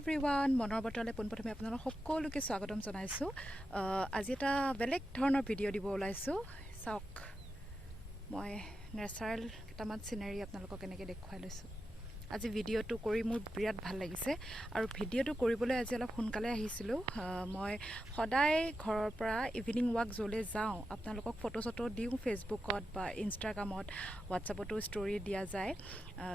Everyone মনৰ বতৰলৈ পোনপ্ৰথমে আপোনালোক সকলোকে স্বাগতম জনাইছোঁ। আজি এটা বেলেগ ধৰণৰ ভিডিঅ' দিব ওলাইছোঁ। চাওক, মই নেচাৰেল কেইটামান চিনেৰি আপোনালোকক এনেকৈ দেখুৱাই লৈছোঁ। আজি ভিডিঅ'টো কৰি মোৰ বিৰাট ভাল লাগিছে আৰু ভিডিঅ'টো কৰিবলৈ আজি অলপ সোনকালে আহিছিলোঁ। মই সদায় ঘৰৰ পৰা ইভিনিং ৱাক য'লৈ যাওঁ আপোনালোকক ফটো চটো দিওঁ ফেচবুকত বা ইনষ্টাগ্ৰামত, হোৱাটছআপতো ষ্টৰি দিয়া যায়।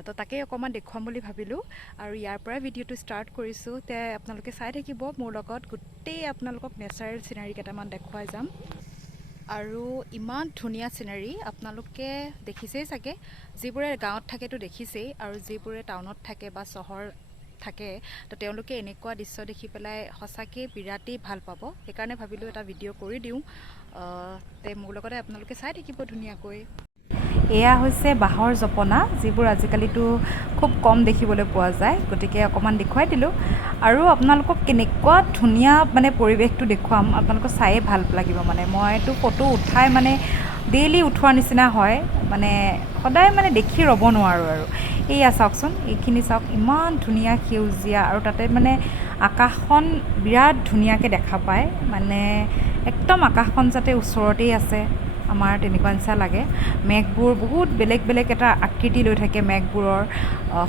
তো তাকেই অকণমান দেখুৱাম বুলি ভাবিলোঁ আৰু ইয়াৰ পৰাই ভিডিঅ'টো ষ্টাৰ্ট কৰিছোঁ। তে আপোনালোকে চাই থাকিব মোৰ লগত, গোটেই আপোনালোকক নেচাৰেল চিনাৰী কেইটামান দেখুৱাই যাম। আৰু ইমান ধুনীয়া চিনাৰী আপোনালোকে দেখিছেই চাগে, যিবোৰে গাঁৱত থাকেতো দেখিছেই, আৰু যিবোৰে টাউনত থাকে বা চহৰ থাকে তো তেওঁলোকে এনেকুৱা দৃশ্য দেখি পেলাই সঁচাকৈ বিৰাটেই ভাল পাব। সেইকাৰণে ভাবিলোঁ এটা ভিডিঅ' কৰি দিওঁ। তে মোৰ লগতে আপোনালোকে চাই থাকিব ধুনীয়াকৈ। এয়া হৈছে বাঁহৰ জপনা, যিবোৰ আজিকালিতো খুব কম দেখিবলৈ পোৱা যায়, গতিকে অকণমান দেখুৱাই দিলোঁ। আৰু আপোনালোকক কেনেকুৱা ধুনীয়া পৰিৱেশটো দেখুৱাম, আপোনালোকক চায়ে ভাল লাগিব। মইতো ফটো উঠাই ডেইলি উঠোৱাৰ নিচিনা হয়, সদায় দেখি ৰ'ব নোৱাৰোঁ। আৰু এয়া চাওকচোন, এইখিনি চাওক, ইমান ধুনীয়া সেউজীয়া, আৰু তাতে আকাশখন বিৰাট ধুনীয়াকৈ দেখা পায়। একদম আকাশখন যাতে ওচৰতেই আছে আমাৰ তেনেকুৱা নিচিনা লাগে। মেঘবোৰ বহুত বেলেগ বেলেগ এটা আকৃতি লৈ থাকে মেঘবোৰৰ,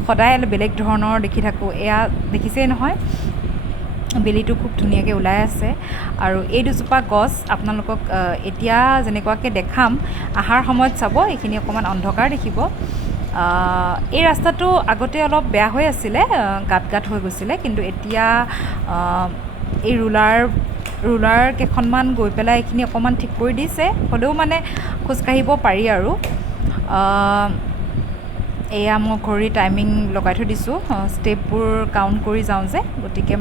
সদায় বেলেগ ধৰণৰ দেখি থাকোঁ। এয়া দেখিছেই নহয়, বেলিটো খুব ধুনীয়াকৈ ওলাই আছে। আৰু এই দুজোপা গছ আপোনালোকক এতিয়া যেনেকুৱাকৈ দেখাম, অহাৰ সময়ত চাব এইখিনি অকণমান অন্ধকাৰ দেখিব। এই ৰাস্তাটো আগতে অলপ বেয়া হৈ আছিলে, গাঁত হৈ গৈছিলে, কিন্তু এতিয়া এই ৰুলাৰ কেইখনমান গৈ পেলাই এইখিনি অকণমান ঠিক কৰি দিছে। হ'লেও খোজকাঢ়িব পাৰি। আৰু এয়া মই ঘড়ী টাইমিং লগাই থৈ দিছোঁ, ষ্টেপবোৰ কাউণ্ট কৰি যাওঁ যে, গতিকে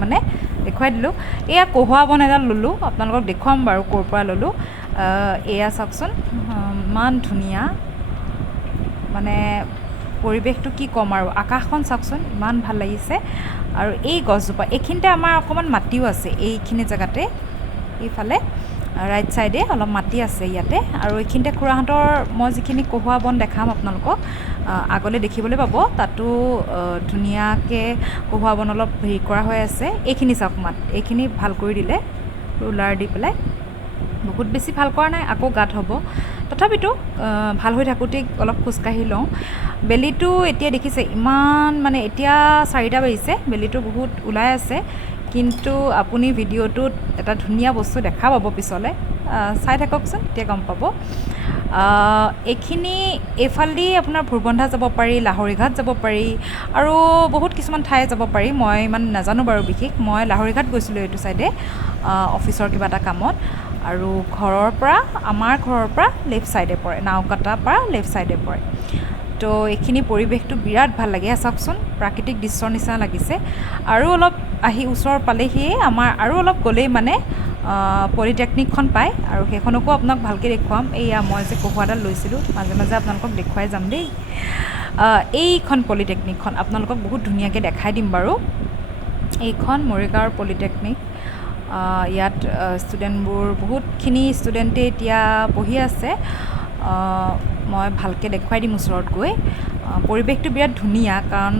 দেখুৱাই দিলোঁ। এয়া কহুৱা বন এডাল ল'লোঁ, আপোনালোকক দেখুৱাম বাৰু ক'ৰ পৰা ল'লোঁ। এয়া চাওকচোন, ইমান ধুনীয়া পৰিৱেশটো কি ক'ম আৰু। আকাশখন চাওকচোন, ইমান ভাল লাগিছে। আৰু এই গছজোপা, এইখিনিতে আমাৰ অকণমান মাটিও আছে, এইখিনি জেগাতে, এইফালে ৰাইট ছাইডে অলপ মাটি আছে ইয়াতে। আৰু এইখিনিতে খুৰাহঁতৰ মই যিখিনি কহুৱা বন দেখাম আপোনালোকক, আগলৈ দেখিবলৈ পাব। তাতো ধুনীয়াকৈ কহুৱা বন অলপ হেৰি কৰা হৈ আছে। এইখিনি চাওক, এইখিনি ভাল কৰি দিলে ৰুলাৰ দি পেলাই। বহুত বেছি ভাল কৰা নাই, আকৌ গাঁত হ'ব। তথাপিতো ভাল হৈ থাকোঁতেই অলপ খোজকাঢ়ি লওঁ। বেলিটো এতিয়া দেখিছে ইমান, এতিয়া 4টা বাজিছে, বেলিটো বহুত ওলাই আছে। কিন্তু আপুনি ভিডিঅ'টোত এটা ধুনীয়া বস্তু দেখা পাব পিছলৈ, চাই থাককচোন, তেতিয়া গম পাব। এইখিনি এইফালেদি আপোনাৰ ভোৰবন্ধা যাব পাৰি, লাহৰীঘাট যাব পাৰি, আৰু বহুত কিছুমান ঠাই যাব পাৰি। মই ইমান নাজানো বাৰু বিশেষ। মই লাহৰীঘাট গৈছিলোঁ এইটো ছাইডে, অফিচৰ কিবা এটা কামত। আৰু আমাৰ ঘৰৰ পৰা লেফ্ট ছাইডে পৰে, নাওকাটাৰ পৰা লেফ্ট ছাইডে পৰে। তো এইখিনি পৰিৱেশটো বিৰাট ভাল লাগে। চাওকচোন, প্ৰাকৃতিক দৃশ্যৰ নিচিনা লাগিছে। আৰু অলপ আহি ওচৰ পালেহিয়ে আমাৰ, আৰু অলপ গ'লেই পলিটেকনিকখন পায়, আৰু সেইখনকো আপোনাক ভালকৈ দেখুৱাম। এয়া মই যে কহুৱাডাল লৈছিলোঁ, মাজে মাজে আপোনালোকক দেখুৱাই যাম দেই। এইখন পলিটেকনিকখন আপোনালোকক বহুত ধুনীয়াকৈ দেখাই দিম বাৰু। এইখন মৰিগাঁৱৰ পলিটেকনিক। ইয়াত ষ্টুডেণ্টবোৰ, বহুতখিনি ষ্টুডেণ্টে এতিয়া পঢ়ি আছে। মই ভালকৈ দেখুৱাই দিম ওচৰত গৈ। পৰিৱেশটো বিৰাট ধুনীয়া, কাৰণ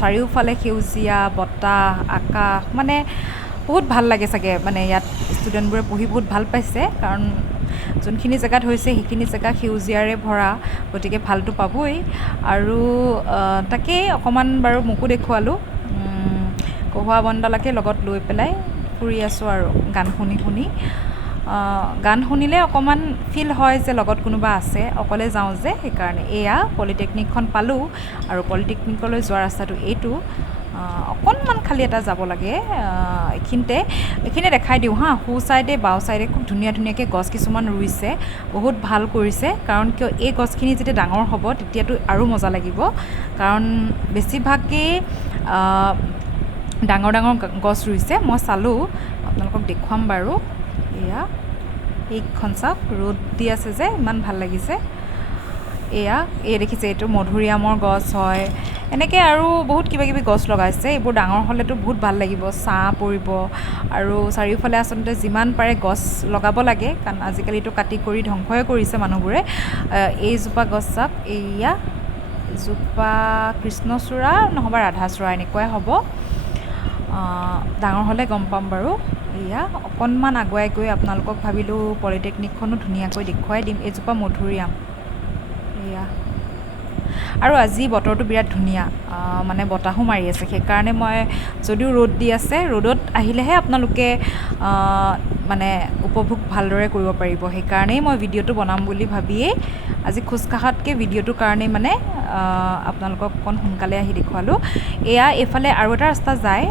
চাৰিওফালে সেউজীয়া, বতাহ, আকাশ, বহুত ভাল লাগে চাগে। ইয়াত ষ্টুডেণ্টবোৰে পঢ়ি বহুত ভাল পাইছে, কাৰণ যোনখিনি জেগাত হৈছে সেইখিনি জেগা সেউজীয়াৰে ভৰা, গতিকে ভালটো পাবই। আৰু তাকেই অকণমান বাৰু মোকো দেখুৱালোঁ, কহুৱা বনডালকে লগত লৈ পেলাই ফুৰি আছোঁ আৰু গান শুনি। গান শুনিলে অকণমান ফিল হয় যে লগত কোনোবা আছে, অকলে যাওঁ যে, সেইকাৰণে। এয়া পলিটেকনিকখন পালোঁ, আৰু পলিটেকনিকলৈ যোৱা ৰাস্তাটো এইটো। অকণমান খালি এটা যাব লাগে। এইখিনিতে দেখাই দিওঁ হা, সোঁ ছাইডে বাওঁ ছাইডে খুব ধুনীয়াকৈ গছ কিছুমান ৰুইছে, বহুত ভাল কৰিছে। কাৰণ কিয়, এই গছখিনি যেতিয়া ডাঙৰ হ'ব তেতিয়াতো আৰু মজা লাগিব। কাৰণ বেছিভাগেই ডাঙৰ গছ ৰুইছে, মই চালোঁ, আপোনালোকক দেখুৱাম বাৰু। এয়া এইখন চাওক, ৰ'দ দি আছে যে, ইমান ভাল লাগিছে। এই দেখিছে, এইটো মধুৰিআমৰ গছ হয়। এনেকৈ আৰু বহুত কিবাকিবি গছ লগাইছে। এইবোৰ ডাঙৰ হ'লেতো বহুত ভাল লাগিব, ছাঁ পৰিব। আৰু চাৰিওফালে আচলতে যিমান পাৰে গছ লগাব লাগে, কাৰণ আজিকালিতো কাটি কৰি ধ্বংসই কৰিছে মানুহবোৰে। এইজোপা গছ চাওক, এজোপা কৃষ্ণচূড়া নহ'বা ৰাধাচূড়া এনেকুৱাই হ'ব। ডাঙৰ হ'লে গম পাম বাৰু। এয়া অকণমান আগুৱাই গৈ আপোনালোকক ভাবিলোঁ পলিটেকনিকখনো ধুনীয়াকৈ দেখুৱাই দিম। এজোপা মধুৰিআম এয়া। আৰু আজি বতৰটো বিৰাট ধুনীয়া, মানে বতাহো মাৰি আছে। সেইকাৰণে মই যদিও ৰ'দ দি আছে, ৰ'দত আহিলেহে আপোনালোকে মানে উপভোগ ভালদৰে কৰিব পাৰিব। সেইকাৰণেই মই ভিডিঅ'টো বনাম বুলি ভাবিয়েই আজি খোজকাঢ়াতকৈ ভিডিঅ'টোৰ কাৰণেই মানে আপোনালোকক অকণ সোনকালে আহি দেখুৱালোঁ। এয়া এইফালে আৰু এটা ৰাস্তা যায়,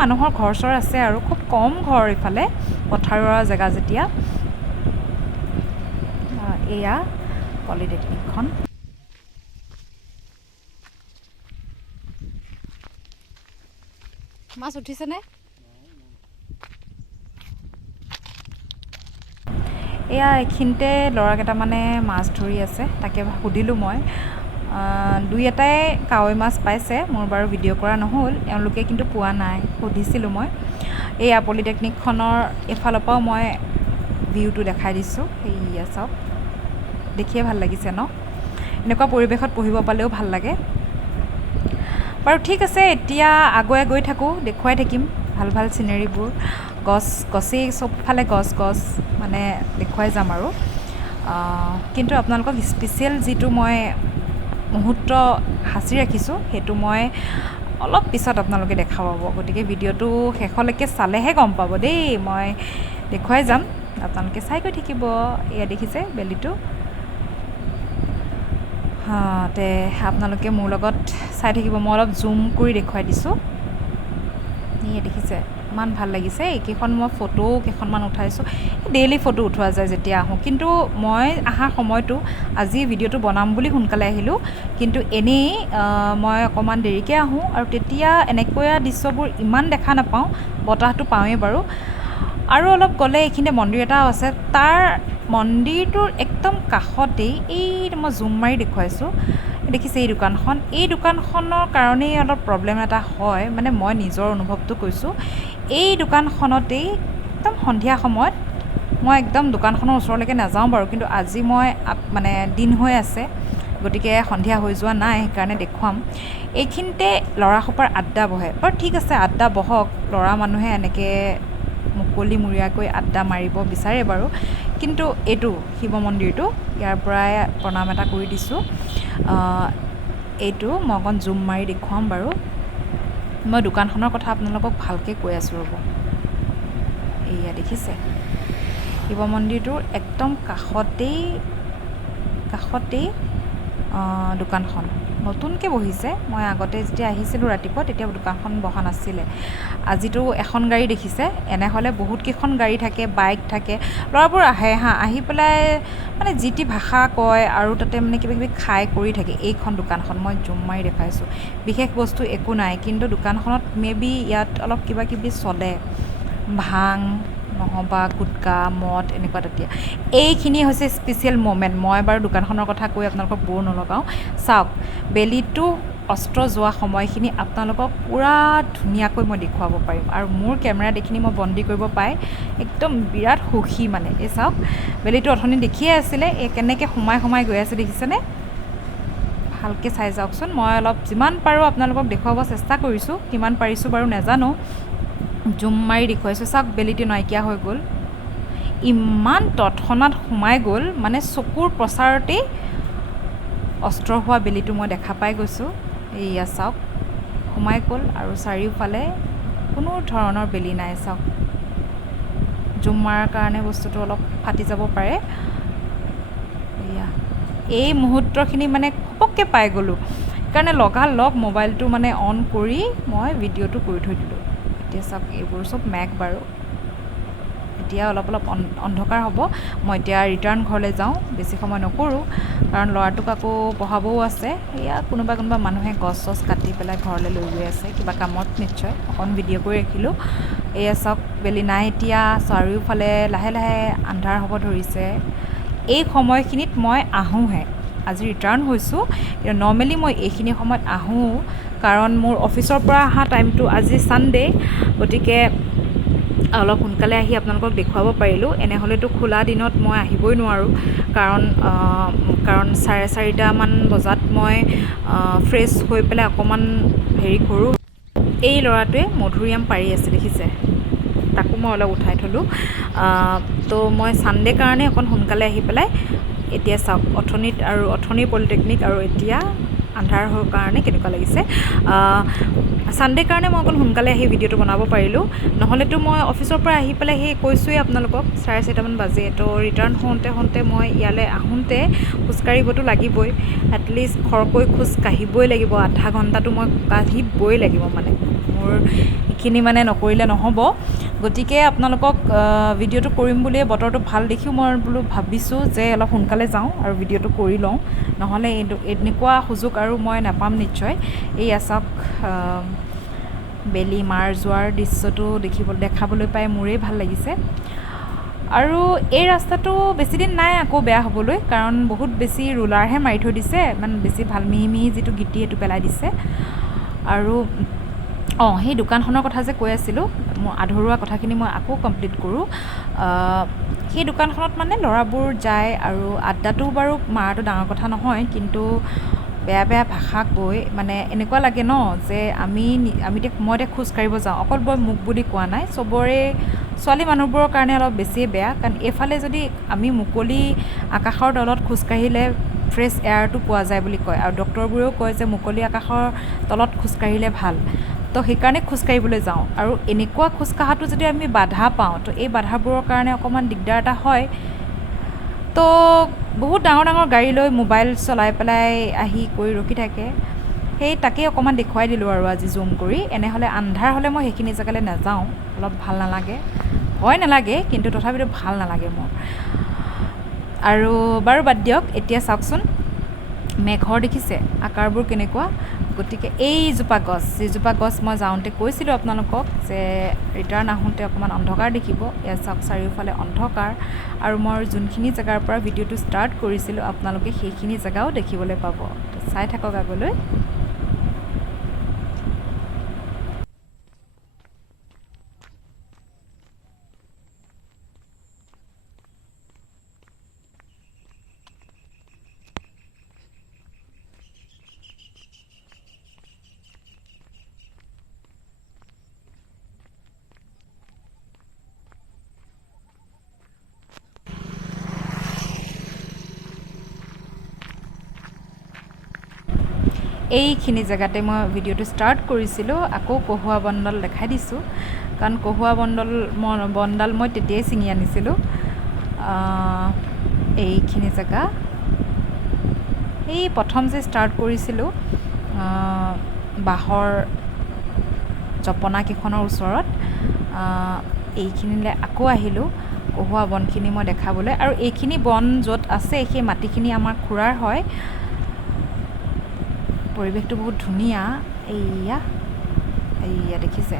মানুহৰ ঘৰ চৰ আছে আৰু খুব কম ঘৰ এইফালে, পথাৰুৱা জেগা যেতিয়া। এয়া পলিটেকনিকখন। মাছ উঠিছেনে? এয়া এইখিনিতে ল'ৰা কেইটামানে মাছ ধৰি আছে, তাকে সুধিলোঁ মই। দুই এটাই কাৱৈ মাছ পাইছে, মোৰ বাৰু ভিডিঅ' কৰা নহ'ল, এওঁলোকে কিন্তু পোৱা নাই। সুধিছিলোঁ মই। এয়া পলিটেকনিকখনৰ এইফালৰ পৰাও মই ভিউটো দেখাই দিছোঁ। সেয়া চাওক, দেখিয়ে ভাল লাগিছে ন? এনেকুৱা পৰিৱেশত পঢ়িব পালেও ভাল লাগে বাৰু। ঠিক আছে, এতিয়া আগুৱাই গৈ থাকোঁ, দেখুৱাই থাকিম ভাল ভাল চিনেৰীবোৰ। গছেই চবফালে গছ মানে দেখুৱাই যাম আৰু। কিন্তু আপোনালোকক স্পেচিয়েল যিটো মই মুহূৰ্ত সাঁচি ৰাখিছোঁ, সেইটো মই অলপ পিছত আপোনালোকে দেখা পাব। গতিকে ভিডিঅ'টো শেষলৈকে চালেহে গম পাব দেই। মই দেখুৱাই যাম, আপোনালোকে চাই গৈ থাকিব। এয়া দেখিছে বেলিটো? তে আপোনালোকে মোৰ লগত চাই থাকিব। মই অলপ জুম কৰি দেখুৱাই দিছোঁ। এয়া দেখিছে? ইমান ভাল লাগিছে। এইকেইখন মই ফটো কেইখনমান উঠাইছোঁ। ডেইলি ফটো উঠোৱা যায় যেতিয়া আহোঁ, কিন্তু মই অহা সময়টো আজি ভিডিঅ'টো বনাম বুলি সোনকালে আহিলোঁ, কিন্তু এনেই মই অকণমান দেৰিকৈ আহোঁ আৰু তেতিয়া এনেকুৱা দৃশ্যবোৰ ইমান দেখা নাপাওঁ। বতাহটো পাওঁৱেই বাৰু। আৰু অলপ গ'লে এইখিনিতে মন্দিৰ এটাও আছে। তাৰ মন্দিৰটোৰ একদম কাষতেই এই মই জুম মাৰি দেখুৱাইছোঁ, দেখিছে এই দোকানখন? এই দোকানখনৰ কাৰণেই অলপ প্ৰব্লেম এটা হয়, মানে মই নিজৰ অনুভৱটো কৈছোঁ। এই দোকানখনতেই একদম সন্ধিয়া সময়ত, মই একদম দোকানখনৰ ওচৰলৈকে নাযাওঁ বাৰু, কিন্তু আজি মই মানে দিন হৈ আছে, গতিকে সন্ধিয়া হৈ যোৱা নাই, সেইকাৰণে দেখুৱাম। এইখিনিতে ল'ৰাসোপাৰ আড্ডা বহে বাৰু। ঠিক আছে, আড্ডা বহক, ল'ৰা মানুহে এনেকৈ মুকলিমূৰীয়াকৈ আড্ডা মাৰিব বিচাৰে বাৰু। কিন্তু এইটো শিৱ মন্দিৰটো, ইয়াৰ পৰাই প্ৰণাম এটা কৰি দিছোঁ। এইটো মই অকণ জুম মাৰি দেখুৱাম বাৰু। মই দোকানখনৰ কথা আপোনালোকক ভালকৈ কৈ আছোঁ ৰ'ব। এয়া দেখিছে? শিৱ মন্দিৰটোৰ একদম কাষতেই দোকানখন নতুনকৈ বহিছে। মই আগতে যেতিয়া আহিছিলোঁ ৰাতিপুৱা, তেতিয়া দোকানখন বহা নাছিলে। আজিতো এখন গাড়ী দেখিছে, এনেহ'লে বহুতকেইখন গাড়ী থাকে, বাইক থাকে। ল'ৰাবোৰ আহে আহি পেলাই মানে যি টি ভাষা কয় আৰু তাতে মানে কিবাকিবি খাই কৰি থাকে। এইখন দোকানখন মই জুম মাৰি দেখাইছোঁ। বিশেষ বস্তু একো নাই, কিন্তু দোকানখনত মেবি ইয়াত অলপ কিবাকিবি চলে, ভাং নহ'বা গুটকা, মদ, এনেকুৱা তেতিয়া। এইখিনি হৈছে স্পেচিয়েল ম'মেণ্ট। মই বাৰু দোকানখনৰ কথা কৈ আপোনালোকক বৰ নলগাওঁ। চাওক, বেলিটো অস্ত যোৱা সময়খিনি আপোনালোকক পূৰা ধুনীয়াকৈ মই দেখুৱাব পাৰিম, আৰু মোৰ কেমেৰাত এইখিনি মই বন্দী কৰিব পাই একদম বিৰাট সুখী মানে। এই চাওক, বেলিটো অথনি দেখিয়ে আছিলে, এই কেনেকৈ সোমাই গৈ আছে দেখিছেনে? ভালকৈ চাই যাওকচোন। মই অলপ যিমান পাৰোঁ আপোনালোকক দেখুৱাব চেষ্টা কৰিছোঁ, কিমান পাৰিছোঁ বাৰু নাজানো। জুম মাৰি দেখুৱাইছোঁ। চাওক, বেলিটো নাইকিয়া হৈ গ'ল, ইমান তৎক্ষণাত সোমাই গ'ল, মানে চকুৰ প্ৰচাৰতেই অস্ত্ৰ হোৱা বেলিটো মই দেখা পাই গৈছোঁ। এইয়া চাওক, সোমাই গ'ল আৰু চাৰিওফালে কোনো ধৰণৰ বেলি নাই। চাওক, জুম মৰাৰ কাৰণে বস্তুটো অলপ ফাটি যাব পাৰে। এয়া এই মুহূৰ্তখিনি মানে ঘপককৈ পাই গ'লোঁ, সেইকাৰণে লগালগ মোবাইলটো মানে অন কৰি মই ভিডিঅ'টো কৰি থৈ দিলোঁ। এতিয়া চাওক, এইবোৰ চব মেঘ বাৰু। এতিয়া অলপ অন্ধকাৰ হ'ব। মই এতিয়া ৰিটাৰ্ণ ঘৰলৈ যাওঁ, বেছি সময় নকৰোঁ, কাৰণ ল'ৰাটোক আকৌ পঢ়াবও আছে। এয়া কোনোবা মানুহে গছ কাটি পেলাই ঘৰলৈ লৈ গৈ আছে, কিবা কামত নিশ্চয়। অকণ ভিডিঅ' কৰি ৰাখিলোঁ। এয়া চাওক, বেলি নাই এতিয়া, চাৰিওফালে লাহে লাহে আন্ধাৰ হ'ব ধৰিছে। এই সময়খিনিত মই আহোঁহে, আজি ৰিটাৰ্ণ হৈছোঁ, কিন্তু নৰ্মেলি মই এইখিনি সময়ত আহোঁ, কাৰণ মোৰ অফিচৰ পৰা অহা টাইমটো আজি ছানডে', গতিকে অলপ সোনকালে আহি আপোনালোকক দেখুৱাব পাৰিলোঁ। এনেহ'লেতো খোলা দিনত মই আহিবই নোৱাৰোঁ, কাৰণ 4:30মান বজাত মই ফ্ৰেছ হৈ পেলাই অকণমান হেৰি কৰোঁ, এই ল'ৰাটোৱে মধুৰিআম পাৰি আছে দেখিছে, তাকো মই অলপ উঠাই থ'লোঁ। তো মই ছানডে' কাৰণে অকণ সোনকালে আহি পেলাই এতিয়া চাওক অথনিৰ পলিটেকনিক আৰু এতিয়া আন্ধাৰ হোৱাৰ কাৰণে কেনেকুৱা লাগিছে। ছানডে' কাৰণে মই অকণ সোনকালে আহি ভিডিঅ'টো বনাব পাৰিলোঁ, নহ'লেতো মই অফিচৰ পৰা আহি পেলাই সেই কৈছোঁৱেই আপোনালোকক 4:30মান বাজে। তো ৰিটাৰ্ণ হওঁতে মই ইয়ালৈ আহোঁতে খোজকাঢ়িবতো লাগিবই, এটলিষ্ট খৰকৈ খোজ কাঢ়িবই লাগিব, আধা ঘণ্টাটো মই কাঢ়িবই লাগিব। মানে মোৰ এইখিনি মানে নকৰিলে নহ'ব। গতিকে আপোনালোকক ভিডিঅ'টো কৰিম বুলিয়ে বতৰটো ভাল দেখিও মই বোলো ভাবিছোঁ যে অলপ সোনকালে যাওঁ আৰু ভিডিঅ'টো কৰি লওঁ, নহ'লে এনেকুৱা সুযোগ আৰু মই নাপাম নিশ্চয়। এইয়া চাওক বেলি মাৰ যোৱাৰ দৃশ্যটো দেখাবলৈ পাই মোৰেই ভাল লাগিছে। আৰু এই ৰাস্তাটো বেছিদিন নাই আকৌ বেয়া হ'বলৈ, কাৰণ বহুত বেছি ৰোলাৰহে মাৰি থৈ দিছে, ইমান বেছি ভাল মিহি যিটো গিটি সেইটো পেলাই দিছে। আৰু সেই দোকানখনৰ কথা যে কৈ আছিলোঁ, মোৰ আধৰুৱা কথাখিনি মই আকৌ কমপ্লিট কৰোঁ। সেই দোকানখনত মানে ল'ৰাবোৰ যায় আৰু আড্ডাটো বাৰু মাৰাটো ডাঙৰ কথা নহয়, কিন্তু বেয়া বেয়া ভাষা কৈ মানে এনেকুৱা লাগে ন যে মই এতিয়া খোজ কাঢ়িব যাওঁ, অকল মোক বুলি কোৱা নাই, চবৰে ছোৱালী মানুহবোৰৰ কাৰণে অলপ বেছিয়ে বেয়া। কাৰণ এইফালে যদি আমি মুকলি আকাশৰ তলত খোজকাঢ়িলে ফ্ৰেছ এয়াৰটো পোৱা যায় বুলি কয়, আৰু ডক্টৰবোৰেও কয় যে মুকলি আকাশৰ তলত খোজকাঢ়িলে ভাল। তো সেইকাৰণে খোজকাঢ়িবলৈ যাওঁ, আৰু এনেকুৱা খোজকঢ়াটো যদি আমি বাধা পাওঁ তো এই বাধাবোৰৰ কাৰণে অকণমান দিগদাৰ এটা হয়। তো বহুত ডাঙৰ ডাঙৰ গাড়ী লৈ মোবাইল চলাই পেলাই আহি কৰি ৰখি থাকে, তাকেই অকণমান দেখুৱাই দিলোঁ আৰু আজি জুম কৰি। এনেহ'লে আন্ধাৰ হ'লে মই সেইখিনি জেগালৈ নাযাওঁ, অলপ ভাল নালাগে, ভয় নালাগে কিন্তু তথাপিতো ভাল নালাগে মোৰ। আৰু বাৰু বাদ দিয়ক, এতিয়া চাওকচোন মেঘৰ দেখিছে আকাৰবোৰ কেনেকুৱা। গতিকে যিজোপা গছ মই যাওঁতে কৈছিলোঁ আপোনালোকক যে ৰিটাৰ্ণ আহোঁতে অকণমান অন্ধকাৰ দেখিব। ইয়াত চাওক চাৰিওফালে অন্ধকাৰ, আৰু মই যোনখিনি জেগাৰ পৰা ভিডিঅ'টো ষ্টাৰ্ট কৰিছিলোঁ আপোনালোকে সেইখিনি জেগাও দেখিবলৈ পাব। চাই থাকক আগলৈ। এইখিনি জেগাতে মই ভিডিঅ'টো ষ্টাৰ্ট কৰিছিলোঁ। আকৌ কহুৱা বনডাল দেখাই দিছোঁ, কাৰণ কহুৱা বনডাল মই তেতিয়াই ছিঙি আনিছিলোঁ। এইখিনি জেগা প্ৰথম যে ষ্টাৰ্ট কৰিছিলোঁ বাঁহৰ জপনাকেইখনৰ ওচৰত, এইখিনিলৈ আকৌ আহিলোঁ কহুৱা বনখিনি মই দেখাবলৈ। আৰু এইখিনি বন য'ত আছে সেই মাটিখিনি আমাৰ খুৰাৰ হয়। পৰিৱেশটো বহুত ধুনীয়া। এইয়া দেখিছে,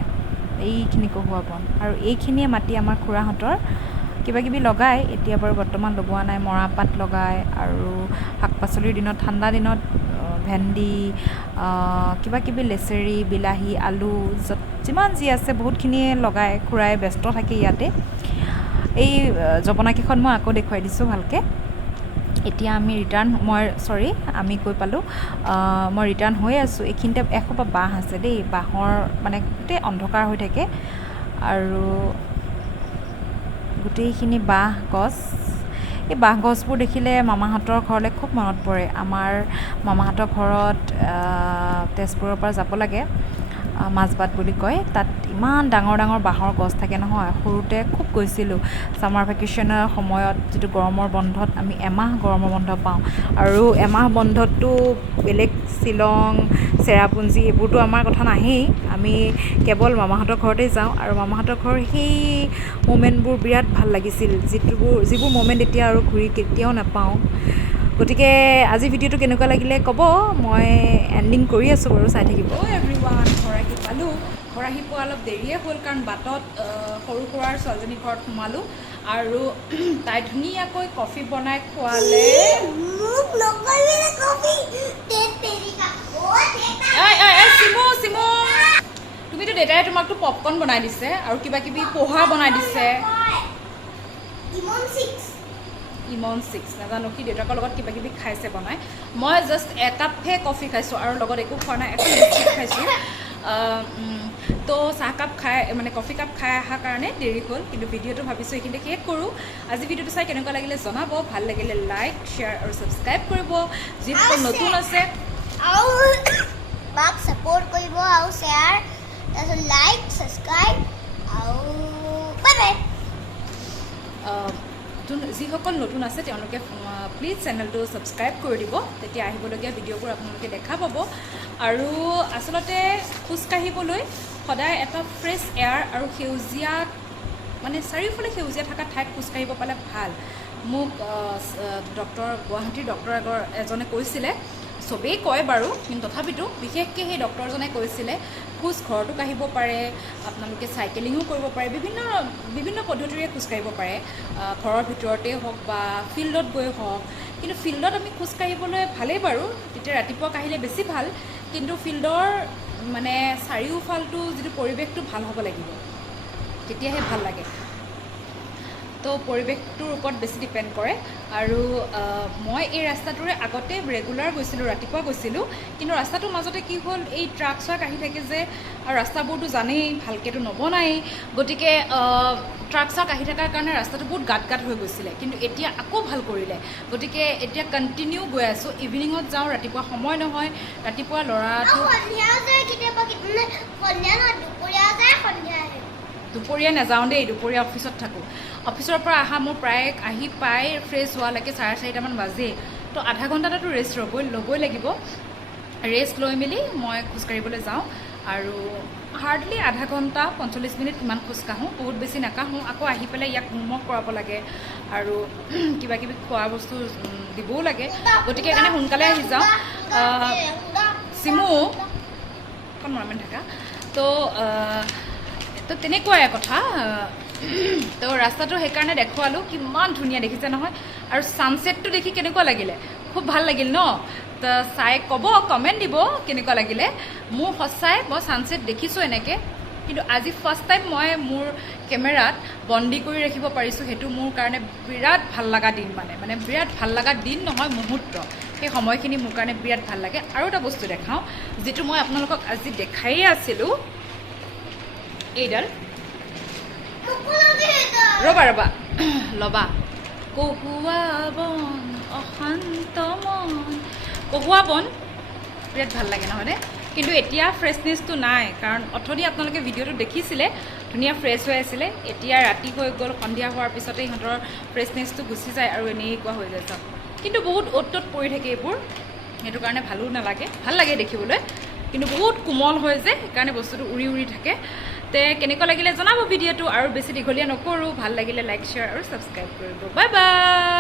এইখিনি কহুৱা বন, আৰু এইখিনিয়ে মাটি আমাৰ খুৰাহঁতৰ। কিবাকিবি লগায়, এতিয়া বাৰু বৰ্তমান লগোৱা নাই, মৰাপাত লগায়, আৰু শাক পাচলিৰ দিনত ঠাণ্ডা দিনত ভেন্দি, কিবাকিবি লেচেৰি, বিলাহী, আলু, যিমান যি আছে বহুতখিনিয়ে লগায় খুৰাই, ব্যস্ত থাকে ইয়াতে। এই জপনাকেইখন মই আকৌ দেখুৱাই দিছোঁ ভালকৈ। এতিয়া আমি কৈ পালোঁ, মই ৰিটাৰ্ণ হৈ আছোঁ। এইখিনিতে এসোপা বাঁহ আছে দেই, বাঁহৰ মানে গোটেই অন্ধকাৰ হৈ থাকে, আৰু গোটেইখিনি বাঁহ গছ। এই বাঁহ গছবোৰ দেখিলে মামাহঁতৰ ঘৰলৈ খুব মনত পৰে। আমাৰ মামাহঁতৰ ঘৰত তেজপুৰৰ পৰা যাব লাগে, মাজবাট বুলি কয়, তাত ইমান ডাঙৰ ডাঙৰ বাঁহৰ গছ থাকে নহয়। সৰুতে খুব গৈছিলোঁ ছামাৰ ভেকেশ্যনৰ সময়ত, যিটো গৰমৰ বন্ধত আমি এমাহ গৰমৰ বন্ধ পাওঁ, আৰু এমাহ বন্ধততো বেলেগ শ্বিলং, চেৰাপুঞ্জী এইবোৰতো আমাৰ কথা নাহেই, আমি কেৱল মামাহঁতৰ ঘৰতেই যাওঁ। আৰু মামাহঁতৰ ঘৰৰ সেই মোমেণ্টবোৰ বিৰাট ভাল লাগিছিল, যিবোৰ মোমেণ্ট এতিয়া আৰু ঘূৰি কেতিয়াও নাপাওঁ। গতিকে আজি ভিডিঅ'টো কেনেকুৱা লাগিলে ক'ব, মই এণ্ডিং কৰি আছোঁ বাৰু, চাই থাকিব। এভৰিৱান, ঘৰ আহি পালোঁ। ঘৰ আহি পোৱা অলপ দেৰিয়ে হ'ল, কাৰণ বাটত সৰু সুৰাৰ ছোৱালীজনীৰ ঘৰত সোমালোঁ, আৰু তাই ধুনীয়াকৈ কফি বনাই খোৱালে। তুমিতো দেউতাই তোমাকতো পপকৰ্ণ বনাই দিছে আৰু কিবা কিবি পোহা বনাই দিছে। ইমন 6 নাজানো, কি দেউতাকৰ লগত কিবা কিবি খাইছে বনাই। মই জাষ্ট একাপহে কফি খাইছোঁ আৰু লগত একো খোৱা নাই, এখন বিস্কুট খাইছোঁ। তো চাহকাপ খাই মানে কফি কাপ খাই অহাৰ কাৰণে দেৰি হ'ল, কিন্তু ভিডিঅ'টো ভাবিছোঁ এইখিনিতে শেষ কৰোঁ। আজি ভিডিঅ'টো চাই কেনেকুৱা লাগিলে জনাব, ভাল লাগিলে লাইক শ্বেয়াৰ আৰু ছাবস্ক্ৰাইব কৰিব, যিসকল নতুন আছে আৰু বাক ছাপোৰ্ট কৰিব আৰু শ্বেয়াৰ তাৰপিছত লাইক ছাবস্ক্ৰাইব আৰু বাই বাই। যিসকল নতুন আছে তেওঁলোকে প্লিজ চেনেলটো ছাবস্ক্ৰাইব কৰি দিব, তেতিয়া আহিবলগীয়া ভিডিঅ'বোৰ আপোনালোকে দেখা পাব। আৰু আচলতে খোজকাঢ়িবলৈ সদায় এটা ফ্ৰেছ এয়াৰ আৰু সেউজীয়া মানে চাৰিওফালে সেউজীয়া থকা ঠাইত খোজকাঢ়িব পালে ভাল। মোক গুৱাহাটীৰ ডক্তৰ এজনে কৈছিলে, চবেই কয় বাৰু, কিন্তু তথাপিতো বিশেষকৈ সেই ডক্তৰজনে কৈছিলে খোজ ঘৰতো কাঢ়িব পাৰে, আপোনালোকে চাইকেলিঙো কৰিব পাৰে, বিভিন্ন পদ্ধতিৰে খোজকাঢ়িব পাৰে, ঘৰৰ ভিতৰতেই হওক বা ফিল্ডত গৈ হওক। কিন্তু ফিল্ডত আমি খোজকাঢ়িবলৈ ভালেই বাৰু, তেতিয়া ৰাতিপুৱা কাঢ়িলে বেছি ভাল, কিন্তু ফিল্ডৰ মানে চাৰিওফালটো যিটো পৰিৱেশটো ভাল হ'ব লাগিব, তেতিয়াহে ভাল লাগে। তো পৰিৱেশটোৰ ওপৰত বেছি ডিপেণ্ড কৰে। আৰু মই এই ৰাস্তাটোৰে আগতে ৰেগুলাৰ গৈছিলোঁ, ৰাতিপুৱা গৈছিলোঁ, কিন্তু ৰাস্তাটোৰ মাজতে কি হ'ল, এই ট্ৰাক চাক আহি থাকে যে, আৰু ৰাস্তাবোৰতো জানেই ভালকৈতো নবনায়েই, গতিকে ট্ৰাক চাক আহি থকাৰ কাৰণে ৰাস্তাটো বহুত গাঁত হৈ গৈছিলে। কিন্তু এতিয়া আকৌ ভাল কৰিলে, গতিকে এতিয়া কণ্টিনিউ গৈ আছোঁ। ইভিনিঙত যাওঁ, ৰাতিপুৱা সময় নহয়, ৰাতিপুৱা ল'ৰাটো দুপৰীয়া নাযাওঁ দেই, দুপৰীয়া অফিচত থাকোঁ। অফিচৰ পৰা অহা মোৰ প্ৰায় আহি পাই ফ্ৰেছ হোৱালৈকে 4:30মান বাজেই। তো আধা ঘণ্টা এটাতো ৰেষ্ট ল'বই লাগিব। ৰেষ্ট লৈ মেলি মই খোজকাঢ়িবলৈ যাওঁ, আৰু হাৰ্ডলি আধা ঘণ্টা 45 মিনিট ইমান খোজকাঢ়োঁ, বহুত বেছি নাকাঢ়োঁ। আকৌ আহি পেলাই ইয়াক হোমৱৰ্ক কৰাব লাগে আৰু কিবাকিবি খোৱা বস্তু দিবও লাগে, গতিকে সেইকাৰণে সোনকালে আহি যাওঁ। চিমু অকণ মৰমেন থাকা। তো তেনেকুৱাই কথা। তো ৰাস্তাটো সেইকাৰণে দেখুৱালোঁ, কিমান ধুনীয়া দেখিছে নহয়। আৰু ছানছেটটো দেখি কেনেকুৱা লাগিলে, খুব ভাল লাগিল ন? তো চাই ক'ব, কমেণ্ট দিব কেনেকুৱা লাগিলে। মোৰ সঁচাই মই ছানছেট দেখিছোঁ এনেকৈ, কিন্তু আজি ফাৰ্ষ্ট টাইম মই মোৰ কেমেৰাত বন্দী কৰি ৰাখিব পাৰিছোঁ। সেইটো মোৰ কাৰণে বিৰাট ভাল লগা দিন, মানে বিৰাট ভাল লগা দিন নহয়, মুহূৰ্ত। সেই সময়খিনি মোৰ কাৰণে বিৰাট ভাল লাগে। আৰু এটা বস্তু দেখাওঁ, যিটো মই আপোনালোকক আজি দেখায়ে আছিলোঁ, এইডাল ৰ'বা ল'বা। কহুৱা বন অশান্ত মন, কহুৱা বন বিৰাট ভাল লাগে নহয়নে? কিন্তু এতিয়া ফ্ৰেছনেছটো নাই, কাৰণ অথনি আপোনালোকে ভিডিঅ'টো দেখিছিলে ধুনীয়া ফ্ৰেছ হৈ আছিলে। এতিয়া ৰাতি হৈ গ'ল, সন্ধিয়া হোৱাৰ পিছতে ইহঁতৰ ফ্ৰেছনেছটো গুচি যায় আৰু এনেকুৱা হৈ যায় চব। কিন্তু বহুত অ'ত ত'ত পৰি থাকে এইবোৰ, সেইটো কাৰণে ভালো নালাগে। ভাল লাগে দেখিবলৈ, কিন্তু বহুত কোমল হয় যে, সেইকাৰণে বস্তুটো উৰি থাকে। কেনেকুৱা লাগিলে জনাব ভিডিঅ'টো, আৰু বেছি দীঘলীয়া নকৰোঁ। ভাল লাগিলে লাইক শ্বেয়াৰ আৰু ছাবস্ক্ৰাইব কৰিব। Bye bye.